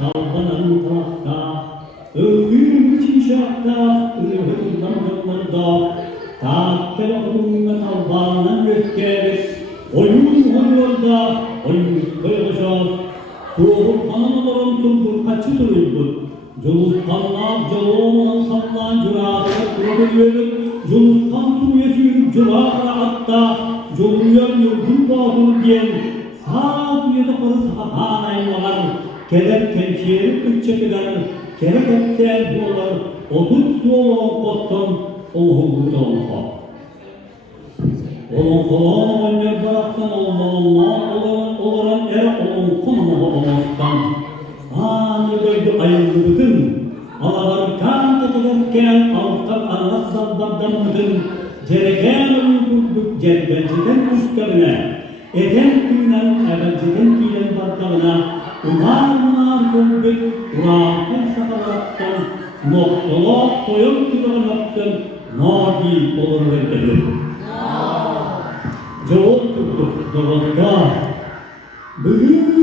Dalgaların tarafta, öldüğüm için şartta, ırhından yollarda, tahttel okudum ve talbanından göster, oyun hoyolda, oyun koyacağız, soğuk kanın olalım sundur kaçı soruldur, Julus kanlar, jolum sallan jurada, kuruluyor, Julus kan suya sürüp jurada atta, joluyor yurdun bağdır diyen, sağ suya da karı sahanay var, kelep tençeri üççekiler, kerek etsen bular, odun soğuk kotton, oğul dolma. Olun kolon önce bıraksan olaran olun konuma olmastan. Ani böyle ayrıldın, alalarken tetelerken alttan anlatsan bardamadın, cereken öldürdük cerbenciden üstlerine, eden günden ebenciden giyen bardağına, umar gömbük, urağken şakalatsan, noktalak toyun sürüğünüksün, nadi olur verdilir. Cevap tuttuk, cevapta, bugün,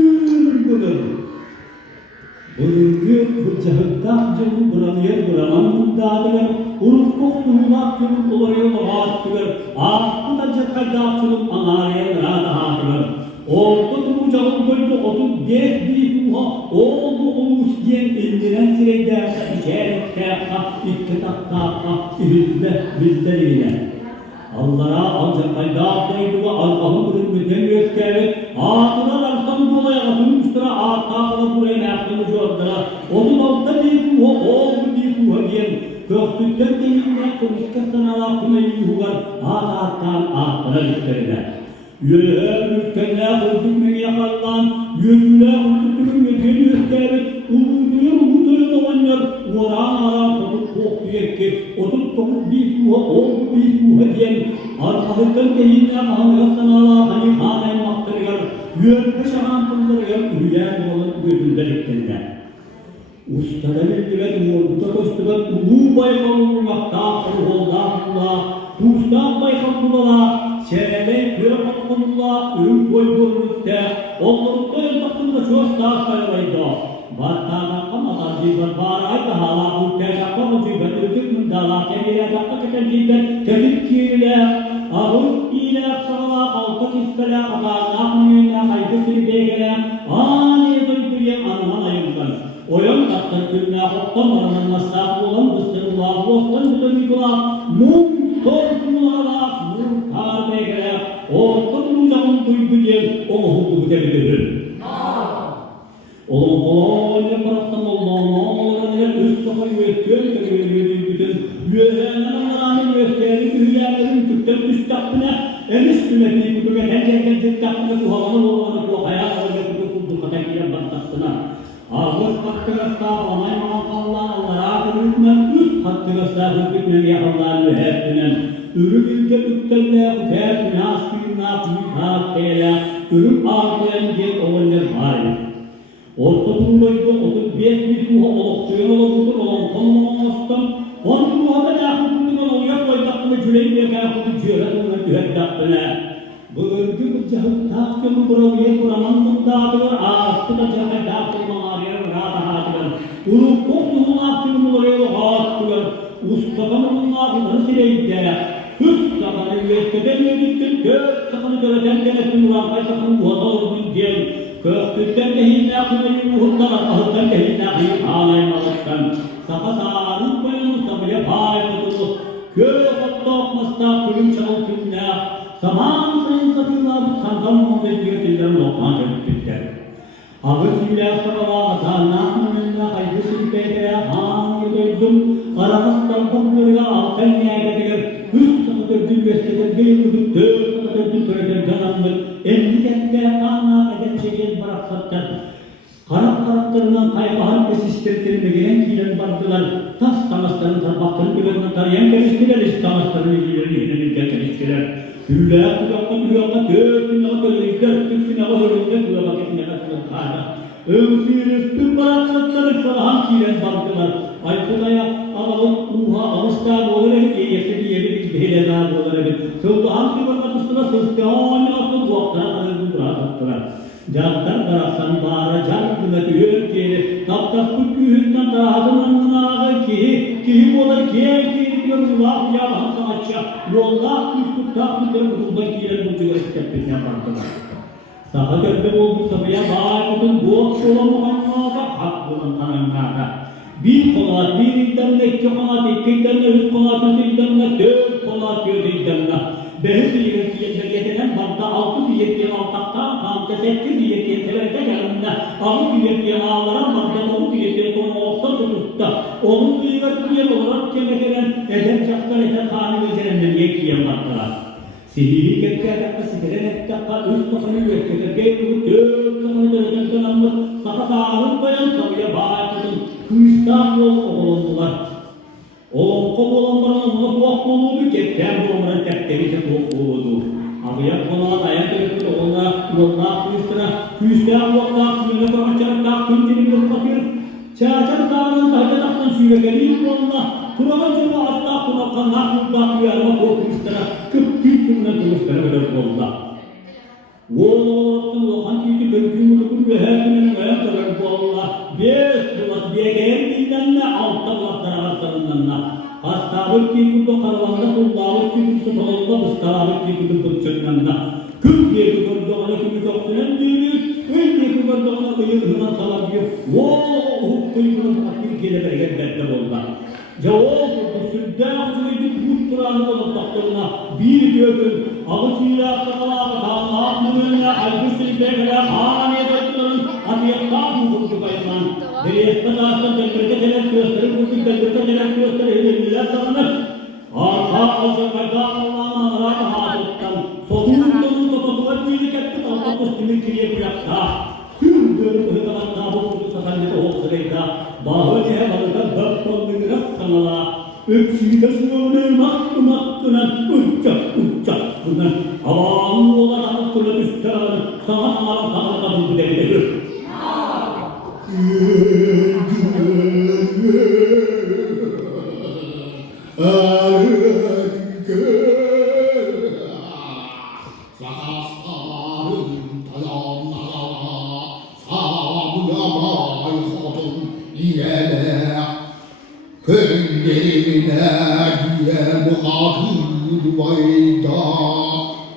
Bugün bu cahıttan canım buranıyor, buranın dağılır, uruk koktuğum hakkım oluyor, hakkıdır, aklına cakadağçılım anaraya rahatır. Ortada bu canım böyle otup bir buha, oldu olmuş diyen indiren sireyde, içerikte, iktidatta, bizlerine. Allah'a ancak kaydaktaydı ve Allah'ın hürmeten gösterdi. Ağzına varsam dolaya atın üstüne ağzına buraya nefsini çoğaldıra. Onun altta bir suha, oğlu bir suha diyen. Köftükten deyimle konuşkastan Allah'ına yuhu var. Ağzına üstlerine. Yüreğe üstlerine koydukmen yakallan. Yüzüne uçutturun yeteni gösterdi. Umuduyor olanlar. Uğrağın kodup koktu yetti. Otup bir suha, oğlu bir suha diyen. Arkadaşlar deyinle ağlayasın Allah'ın haneye maktırıyor. Yürüpe şahan kıldırıyor. Üyen olan gözünden ektiğinde. Ustada bildiler, yorduda koştular. Ulu baykalılmakta, Allah. Tuğstan baykalılmakta. Şerele köy hakkında, ürün koy görülükte. Onlukta elbakında çoğusta sayılaydı. Battağına kamalar cizar bağıraydı hala. Ülkeye kamalı cizar ödük mündala. Kemire dakika keten cizar tepik kirile. Ağız ile sağla kalkık istele. Kadar nakmiyene kaygısını beygele. Ani duyduruyen anman ayımdan. Oyun taktır kürüne hoktan varanın masrafı olan bıstırılar. Bostan bütün yıkılar. Mum sorsunlar. Mum kar beygele. Ortadan ucağın duyduruyen. Onu hukuku tebliğdir. Oğlum yaparsan Allah'ın üst safhayı gösteriyor bütün yüzeylerden Allah'ın gösteriyor yüzeylerin tüpten üst tapına emiş kümeti kutu ve tencerken tapına kuhalanı olanı bu hayat öyle kutu katekiyle battaktına ağız kattı sağlamay Allah'a hürmetmen üst kattı hürmetmen yapanlar mühebbinen ürün ilke üttelle hüfetine askıyına müfâhteyle ürün ağlayan gel olanlar var. Ortadoğu'ydu, otup bir suha olup, suyun olabilir olan konulmamasından, onun suhada yakıtından oluyor, koydakını cüleyi bir yakıtı cüretimle güheddakını. Bu örgü cahit takımı buralıya kuramanın dağıdır, ağastı da cahit takımı ağrıyor, rahat. Uruk koktuğun aktığını oluyor, ağattır. Ustakanın ağrıları sileyde. Hüst sakanı üveskeden yediktir, dört sakanı göreden denetim ulan, kay sakanı buhada olabilir diyen. Köftükten dehinle akıllı yuhutlar, ahıttan dehinle akıllı ağlaymalıktan. Saka sağırın koyun, sabıya pay tutulu. Köy hatta okmasta, kulüm çal kümle. Saman sayın satırlar, sandan muhabbet yötiller, lokman köftükler. Ağısıyla sabala, atanağınınla, kaygısını beygeye, hangi duydum. Aramazdan bakırla, altın niyagetilir. Üst sakı dördün gösterir, beyirdik, dört sakı dördün töreden canandır. Emniyette kanına eden çekilen bıraksatlar. Karakterlerinden kaybahan ve sistemlerine gelen kilen bardılar. Tas tamaslarının tabaklarını güvenine tarayan geliştiler. İstamaslarını iyilerini geliştiler. Hülle kulakla göğsüne akıllıklar. Tüksüne ahırlıklar. Kula vakitine katılır kâda. Ömsürüz tüm bıraksatları farahan kilen bardılar. Aykudaya ağalık uha ağıstar olarak yesedi yedik beyleder olarak. Sıldıhan sıvırlatısına sızdıhan yaptı bu aktara kadar bu bıraksattılar. Candan bıraksan bağıra can hükümeti yönetiyeli adımın ağı ki olur ki diyorum vah yalan sanatçı yolda küskuttak tutar kutulda giyilen bu cüge istepesine baktılar. Saha dörde oldu sabaya bağ kutun boğuk olamamanlığa hakkının tanımlarda. Bir konaat, bir iddiamda, iki konaat, iki iddiamda, üç konaat, üç iddiamda, dört konaat, dört iddiamda. Beş yiyetiyen yetenen barda, altı yiyetiyen altakta, kamta sekiz yiyetiyen severete yanında, altı yiyetiyen ağlara barda, dokuz yiyetiyen sonu olsa tutuşta, onun yiyetiyen olarak kemekelen, eden çaklar eden kanı ve cehennem yekiyen bardalar. Sihiri kekke'ye sikeren ettakka, üç sakını gösterir, geytuğu dört sakını dönecek dönemli, saka sağlık bayan sabıya bağırtın, kuyuştan yol oğlandılar. Oğlan kovalanların ona soğuk olurdu ki, ben bu onların tekteri de soğuk olurdu. Ağıyak konağa dayan dönüp oğlanlar yollar kuyuştan yollar kuyuna kamaçarakta, kuyuncini bir bakıyor. Çağçak dağının taycataktan suya geleyim oğlanlar, kuramacını asla kunakkan nakılda kuyarma korkmuşlara, kıpkırkırına kılıçlara verir oğlanlar. Oğlanların lokan tüyütü kölküğünü tutup ve her günenin ayak kadar bu Allah, beş yılas beğendiğinden de altta kulaklara araslarından. Hastalık yıkıldı karavanda, kullağlık yıkıldı salonda, bıstalık yıkıldı çökmenden. Kırk yeri gördü ona kimi çok süren değil, öyle yeri gördü ona kıyırından salar diyor. Ooo, kıyırından takdir gelebergen bedde bollar. Cevap sürdüğün sürecek mutluğunu olup doktoruna bir gördüm. Ağısıyla sakalağı sağlağı nürüne aygısıyla bekle haneye döktürün atiyakta kurdu bayılan. Deriyette dağıtın delbirte telek gösterir, kurdu delbirte telek gösterir, millet tanınır. Arka alçakayda Allah'ın anarayı hazırlıktan. Soğuğun sototuva birlik etti, altı kostümü kiriye bırakta. Sürdürüp hıdalatna bu kurdu sakalleti olsırayda. Bahı cehevalıda dört kolunu rassanala. Öpsüyle sınırını hakkınan uçak. Avam olarak kula üstlerine sana sağlıkta buldu devledir. Köylerine güye muhatır vayda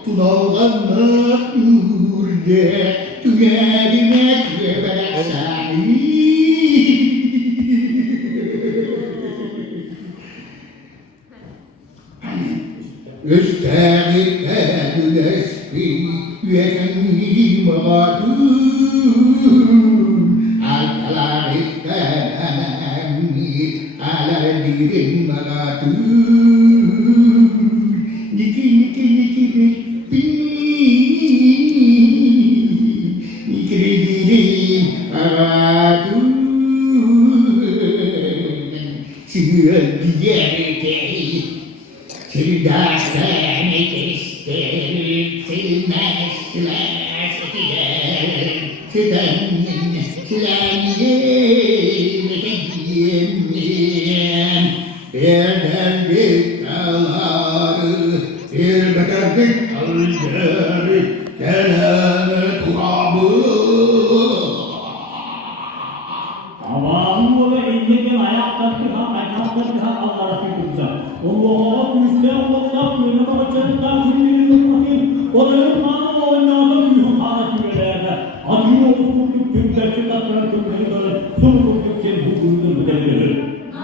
Tunalganlar ürge tügerine kübersani Üstelikte güneşi yürekeni muhatır Alkalarikte Aladirin magatun Niki Nikirin magatun Sürgiyerikeyi Sürdaştan ekeşterin Sürmezler Setiler Birden bir kaları, bir bekerdik kalları, gelen turabı. Avam ola indirgen ayaktadır ha Allah'a tükürsen. Allah'a küste Allah'a kuyuna bakacaklar, kuyuna bakayım. Olayın kanı oynağında kuyun kanı kümelerde. Adını olsun tükürler, çıkartlar kümleri, sonra kuyukken bu kuyunun müdevleri. Oh,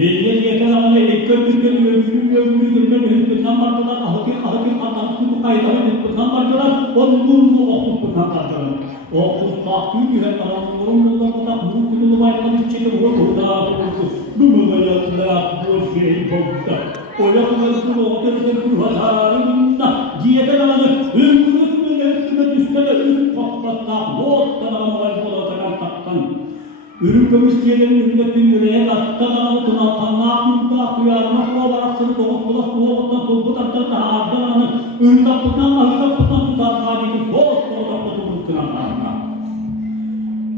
Eğer yeter ama ekmek Türkiye'nin ömrünü hüsnünden bardılar, ahıkı katarsı bu kayıtları hüsnünden bardılar, onun bunu okusundan bardılar. Okusmak tüyühen aranlıyorum bundan kadar bu kutulu bayrağı içinde orada bu hayatlar bu şey bokta. O yakınlarının ortasında bu hatarında diyeter alanı ömrünün üstüne üst patlatta boktadan var bu ortadan taktan. Ürün kömüşçilerin ürünletin yüreğe kattan altına kanlağında duyarına olarak sırı doğukla soğuktan soğukta tatlı ağırdan ürün kapıdan tutar kadini soğuk tutulmuş kınanlarına.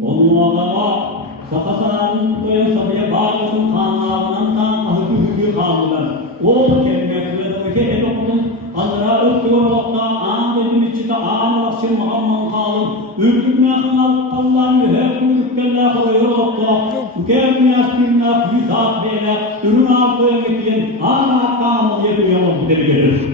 Onun adama sakasarın koyan sabıya bağlısın kanlağından ahıkı kaldılar. O kemeklerindeki el okudun azra öktüyor nokta ağın dedim içinde ağın alaşır mağamman kalın. Ürkümle kınal Allah'ın hep ürkümle koyuyor nokta. Tükermi yaskınla yüzat beyle ürün ağırtıya getirin ağın hakkağımı yediriyor bu dedi gelir.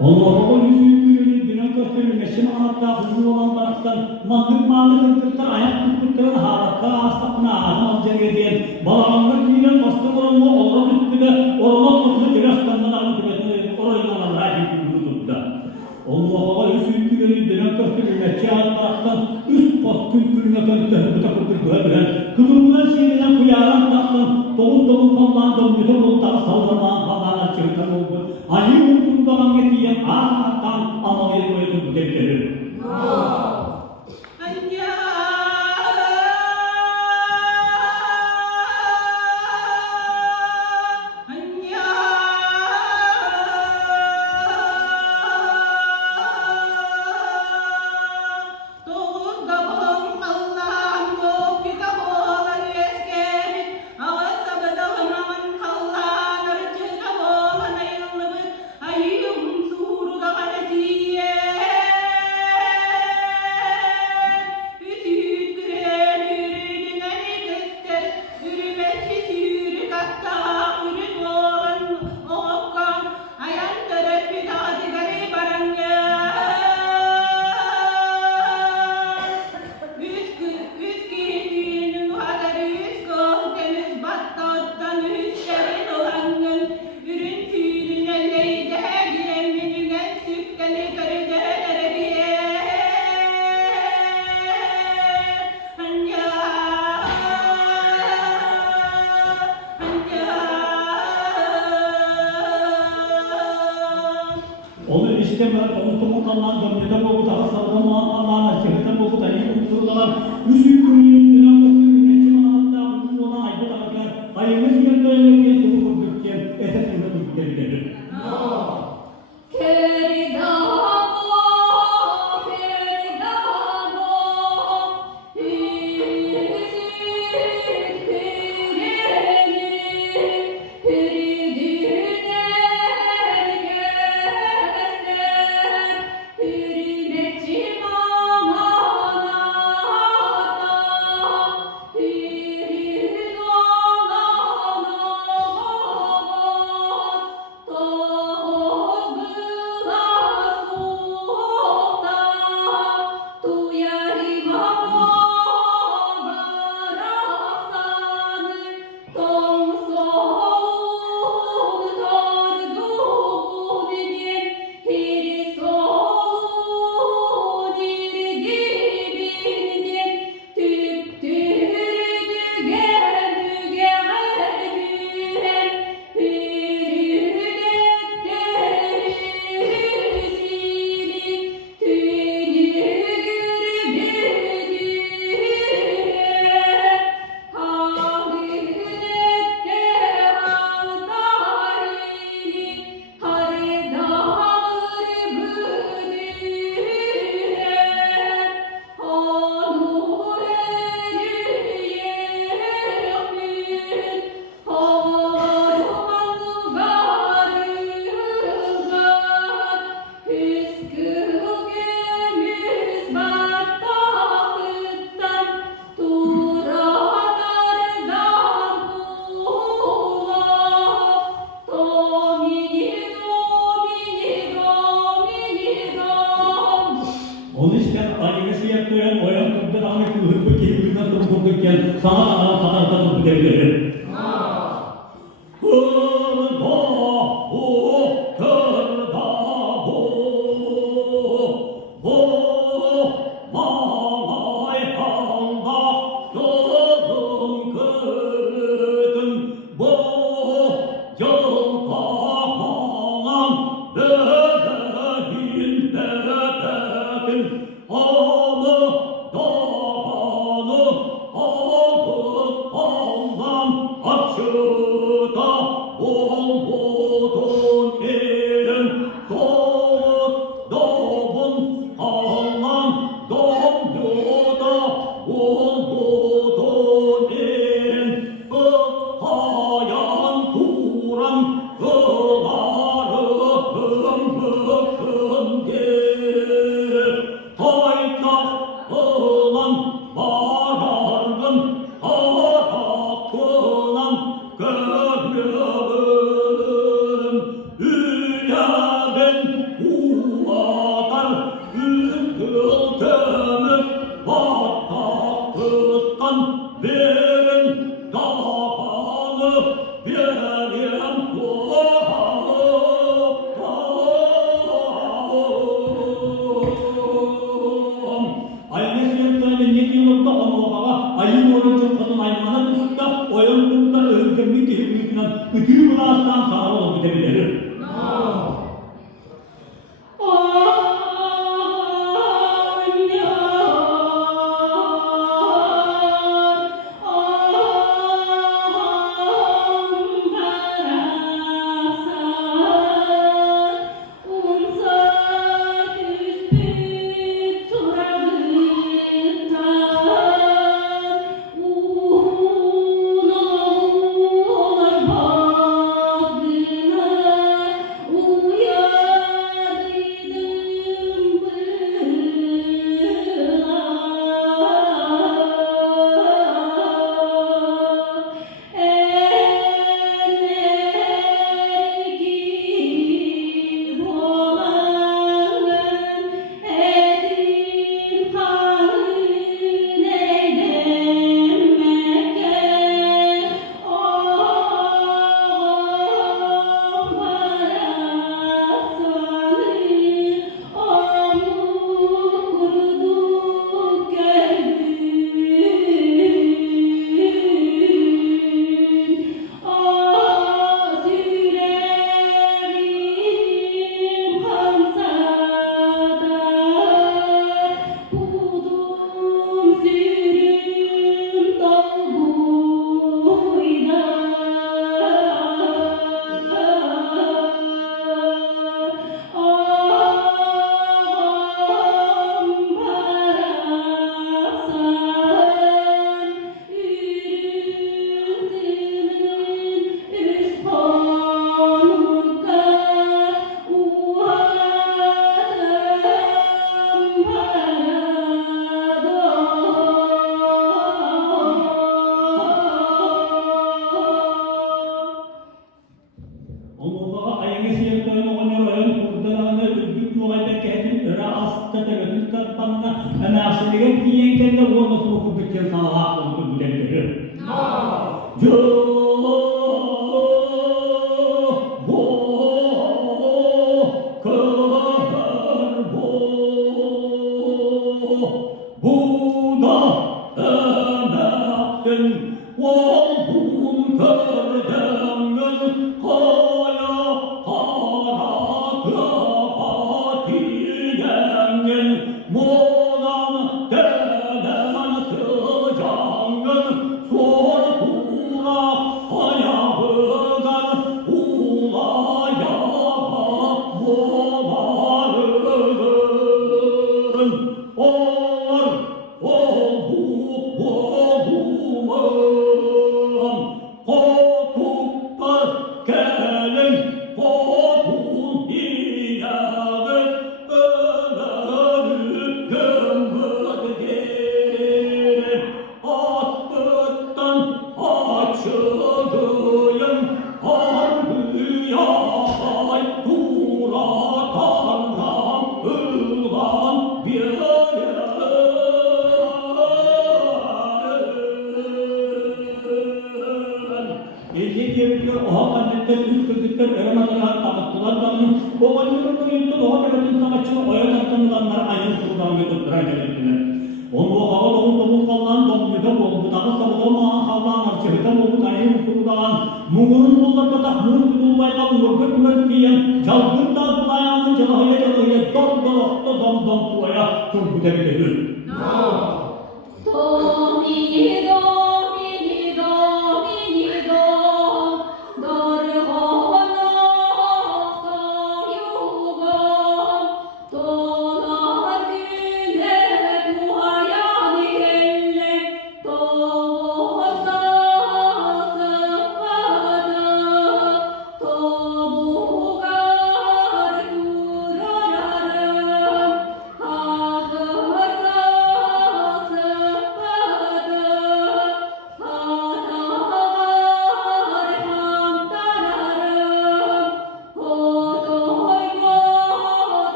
Allah'a yüzü düne gösterilme, şimdi anahtar hızlı olan taraftan mantık mağlı kırtıklar, ayak kırtıkların harika asapına adam alacak diyen bağlamda giyilen bastı oranla olarak üstüde orman kurulu teraskandan alın tübetini orayla Allah'a yükümlü tuttu. Allah'a yüzü düne gösterilme, çağın taraftan üst bas kültürüne gönderi bu takırtır göğebilen kıdırımdan şiirinden kuyaran taksan doğuz doğuz kallan müte bulutları saldırman kallarlar çırkan oldu. Ali unsurdan getiyen ağırlıktan amalıyı koyduğu bu devlerim. I sistemler konuştuğum kalan dönemde bu da sağlama Allah'ın şehirden bu da iyi unsurlar müzik gününün dinamik geçiminde olan ayda da ayımız yerlerine bir soru kurdukça etekinde tutabilir. Onun için ailesi yaptığı oyan kurdu rahmetli hırpı keyifliğinden sonra kurdurken sana kadar da tutabilirim. Bütün bunlardan sağ ol gidebilirim. Oh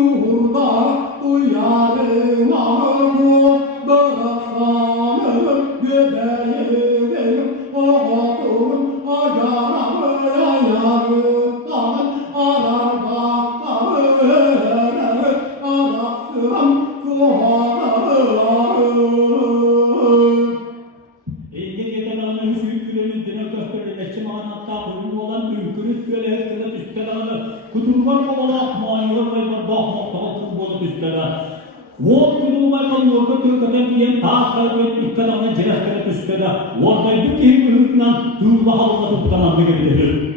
yurda duyarım ağımı bıraksanım göbeğim oğlum acaramı ayarıktan arar bakarım araksıram kuharım. İngilizce'nin hüsükülünün dine gösterilmesi manada uyumlu olan ülkülük göle heskede tüstelağını kuturlar kovalak mağayır baybar bağmaktağı kurbalı tüstelağ. Vot kudulmaykan orga kırkatan diyen taht kalbet ikkadağına cereskere tüstelağ. Orgay bu kehir mühürtünden turba halına tuttananlı gibidir.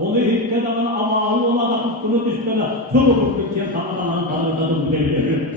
Onu hikkedanın amağı olarak kulu tüskene sulu kutlukken sanatanan tanrıdadım delirir.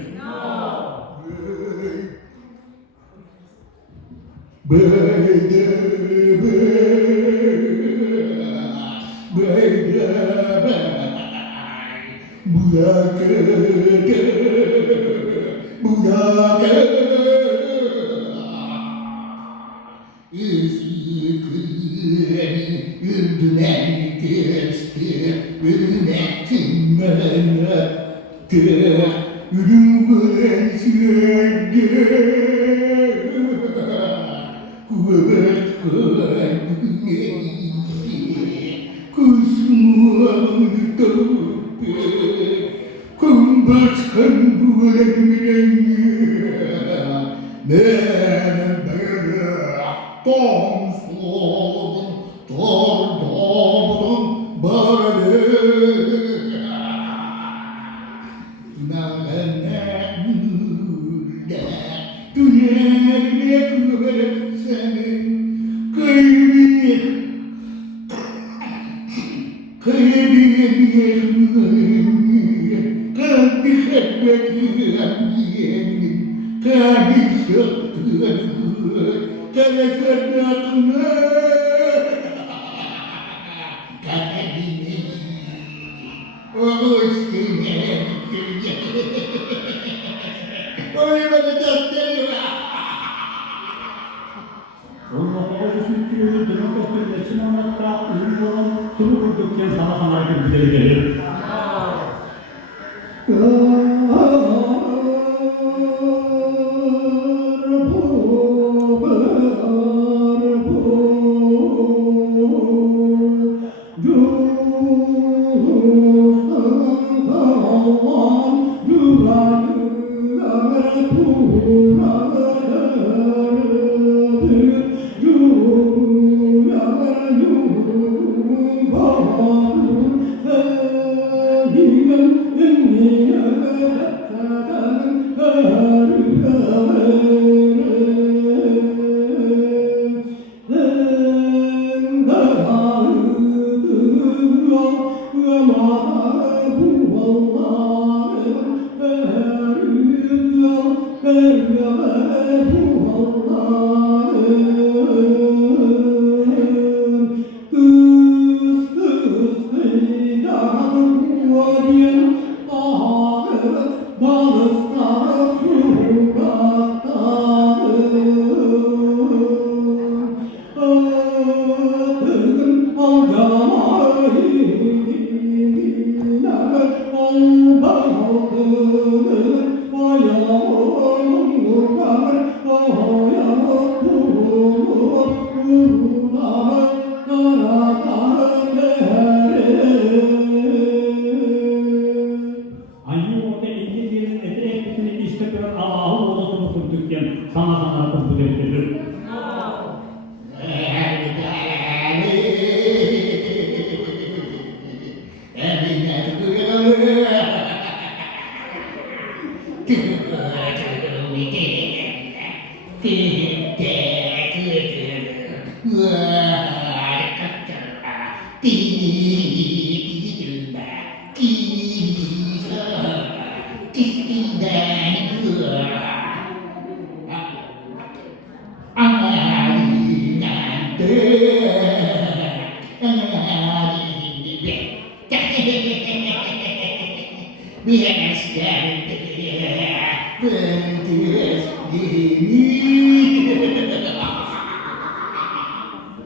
Sana kapı getirir.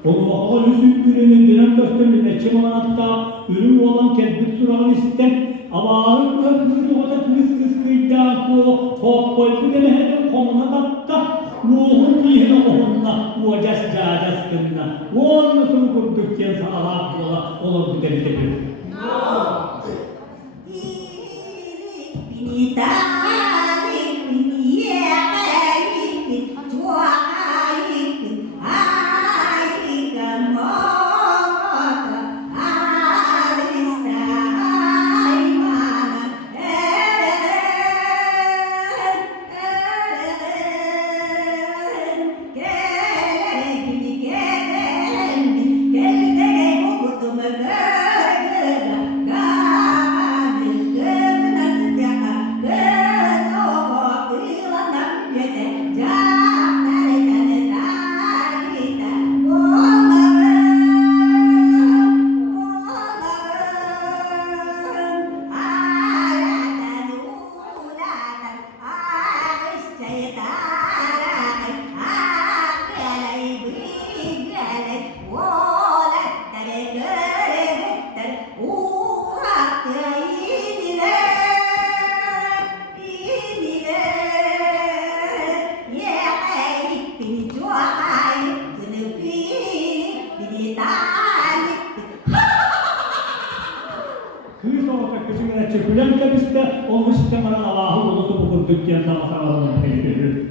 O Yusuf Gülü'nün dönem gösteriminde Çımanat'ta ürün olan Kedbit Suran'ın isten avağın ökümüz o da kız kıyda ko koydu deme hedef komuna datta ruhun dihine onunla uacas cacas kınına o nasıl kurduk diye sağlar yola olur bu deli deli. Çöpülen kabiste olmuş istemeden Allah'ın ulusu bu kurduk diye sağlıklarının tehlikeli.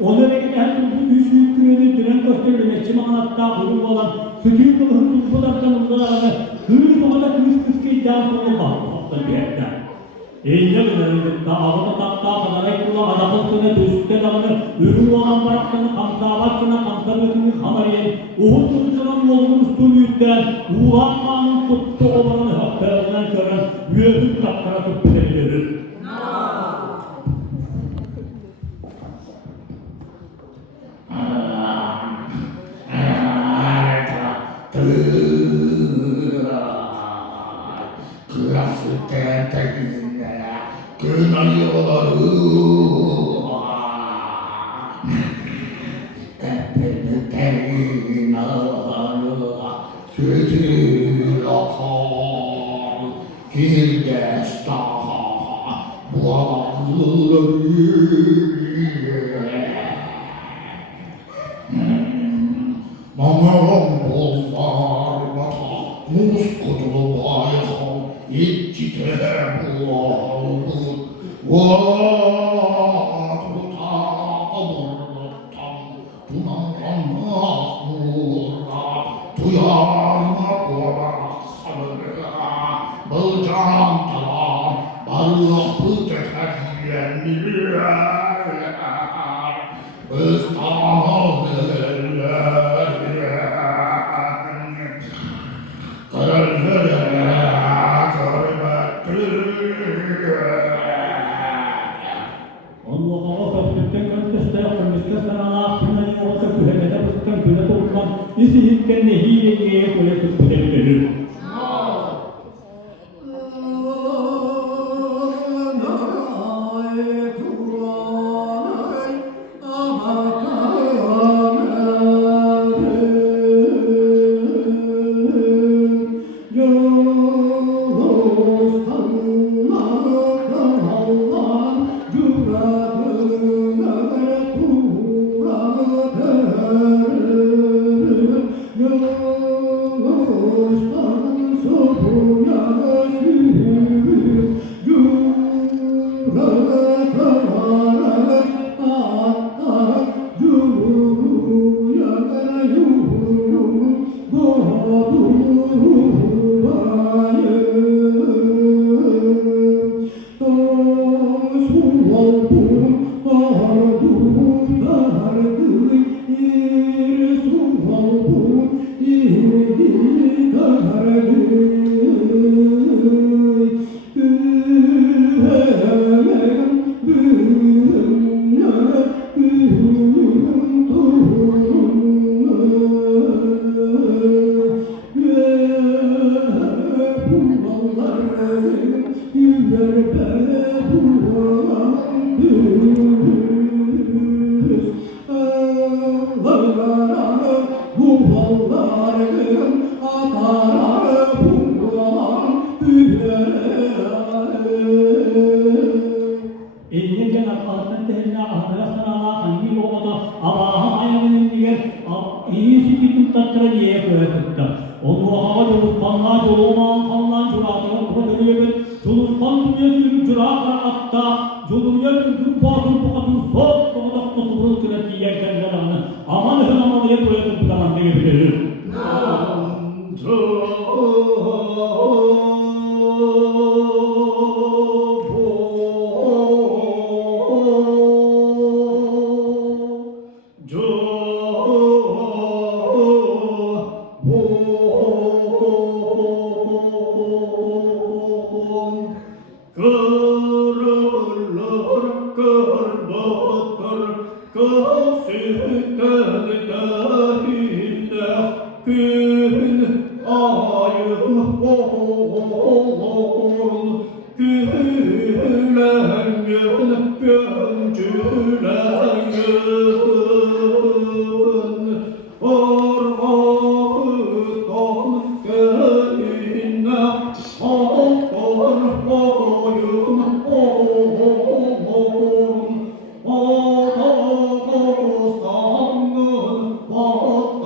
O dönemde her türlü büyük güveni tören gösterilmek için anlatta bulun olan sütü kılıhın tutkulardan uzağına hırız olada kız ki iddia konu bağlı bir yerden. Eğilde bölümünde dağlıda takta kadar ekruğa adamın sene döşükte dağını ürün olan bıraktığını kamsa başına kamsa götünü hamariyen Uhud kutsunun yolunun üstünü yütten Uğlan kanın tuttu olanı haklarından gören yüzük taklara tuttu verir. Hilde Mamam bollarmata muskutulu bayram İçite bulalım Allah'a kafirten kanteste yakıniste sanana kınani orta kühemede fıskan kühede olman isi hitten nehiye yeye koya kıskıdeli gelir. Oh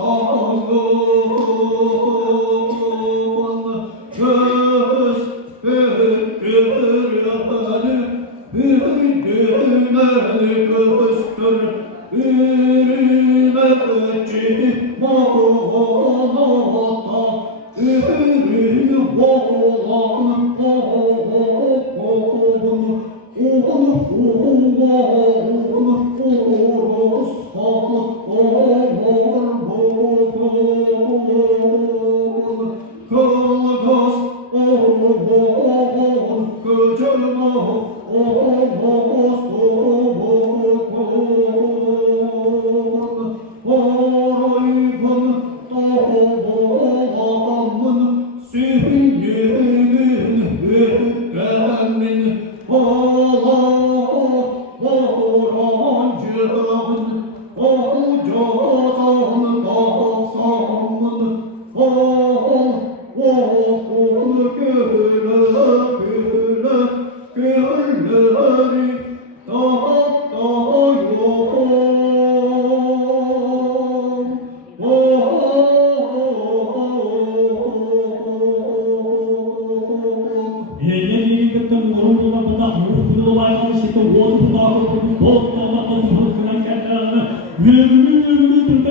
Yürü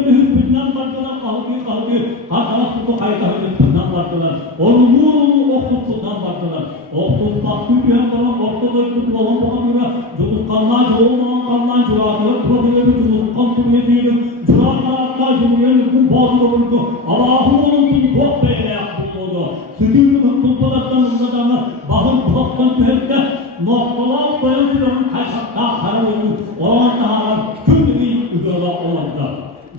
hüsbünden baktılar, kalkı, hakas tutu kayta hüsbünden baktılar. Olumlu oksuzluğundan baktılar. Oksuz baktı ki hem bana ortada tutulan baktılar. Cılız kanlar, çoğulman kanlar, cıraklar, turabileri cılız kan sürmesiydi. Cıraklar hatta cümlenin bu bağlı olurdu. Allah'ın onun çok beyle yaptığı oldu. Sütünün sultanattan ızdadağını, bağın kulaktan tühette, noktalar koyan sürünün kaçakta karar olmuş. Olan taharan, Ügala olanda,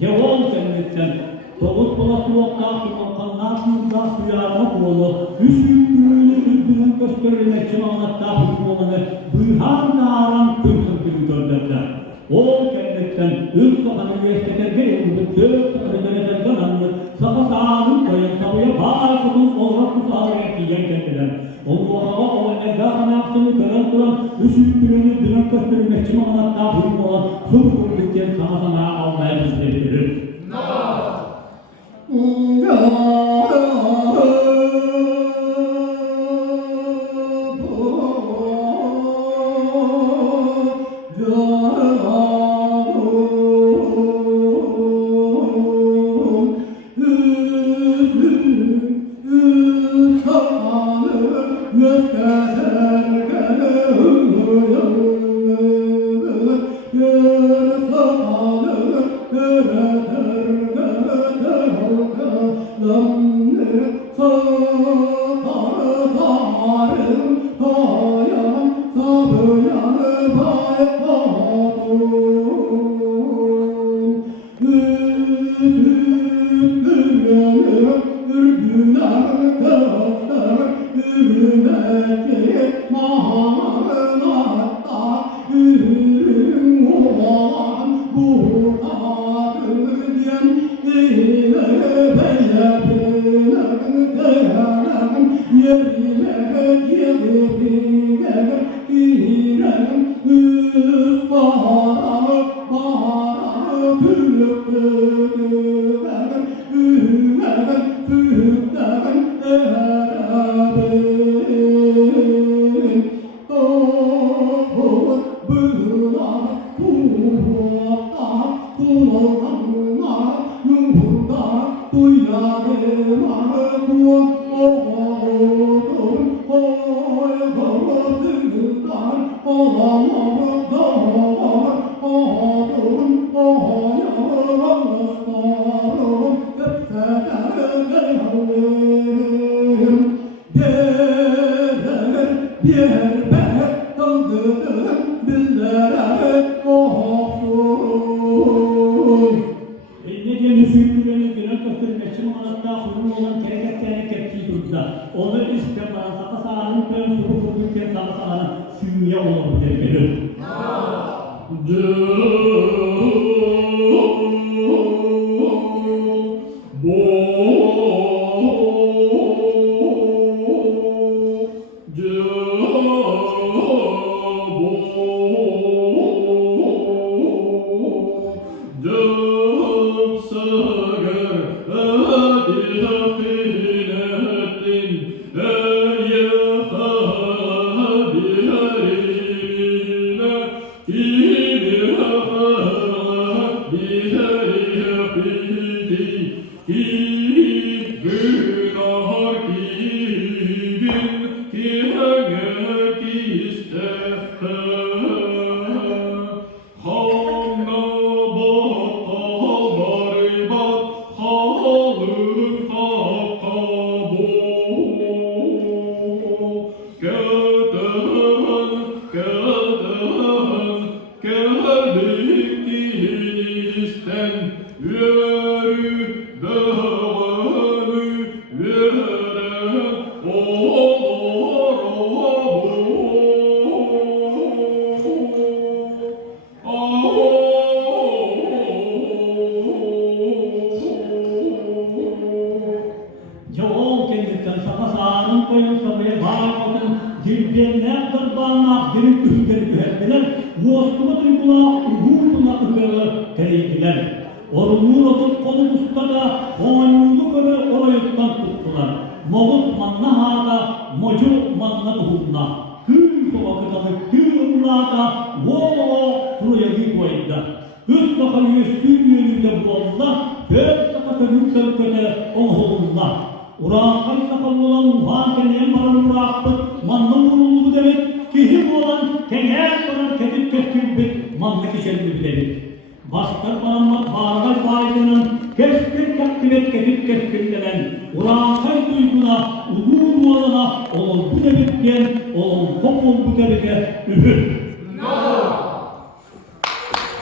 Cevol cennetten, Doğuz bulası yokta, Kulakkanlar sınırda suyarma kolu, Üç günlüğünü üzdünün gösterilmek için anlatta hükmolunu, Duyhan dağıran küm sırtını gönderdiler. O cennetten, üst sahanı üyestekerge yolunu, Dört sahanı dönederden anlı, Saha sağının koyan sabıya bağırtının olarak kusağır etkiyen kendiler. Onu hava olan evdağına aksını gören duran, Üç günlüğünü dünen gösterilmek için anlatta hükmolunu, olan Surgurluk'tan sana almaya bizleri. Onu istemeden saka sağının köyün sulu kurduğu saka sağının sümüye olabilir. Üst Allah, göz sakata yüksel köte Allah. Uran kay sakalı olan muhan kendiyen varın bıraktı, manlı vuruldu demek, kihim olan kendiyen varın ketip keskilbik, manlı kişeldi demek. Bastır paranmak bağırgay bağırgının, keskir kaktivet ketip keskillenen, uran kay duyguna, uluğun olana, olur bu demek diyen, olur kop ol bu demek, ühür.